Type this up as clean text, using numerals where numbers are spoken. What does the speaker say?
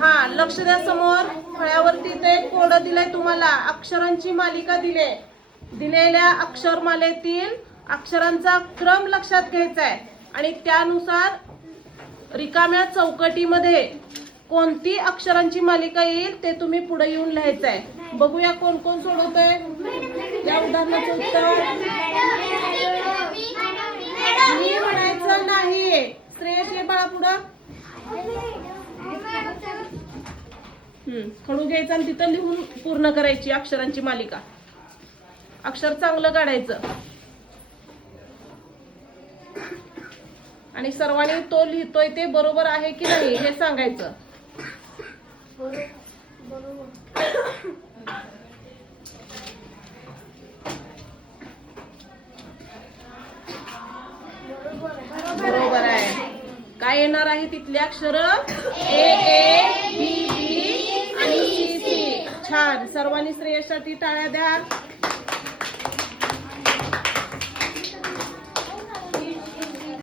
हा लक्ष द्या समोर फळ्यावरती ते एक कोड दिलंय तुम्हाला, अक्षरांची मालिका दिलेल्या अक्षरमालेतील अक्षरांचा क्रम लक्षात घ्यायचा आहे आणि त्यानुसार रिकाम्या चौकटीमध्ये कोणती अक्षरांची मालिका येईल ते तुम्ही पुढे येऊन लिहायचं आहे. बघूया कोण कोण सोडवतंय त्या उदाहरणाचं उत्तर. मी म्हणायचं नाही. श्रेयस ये बाळा पुढं. खडू घ्यायचं आणि तिथं लिहून पूर्ण करायची अक्षरांची मालिका. अक्षर चांगलं काढायचं आणि सर्वांनी तो लिहितोय ते बरोबर आहे की नाही हे सांगायचं. बरोबर आहे. काय येणार आहे तिथले अक्षर? ए ए बी बी आणि सी सी. छान. सर्वांनी श्रेयससाठी टाळ्या द्या.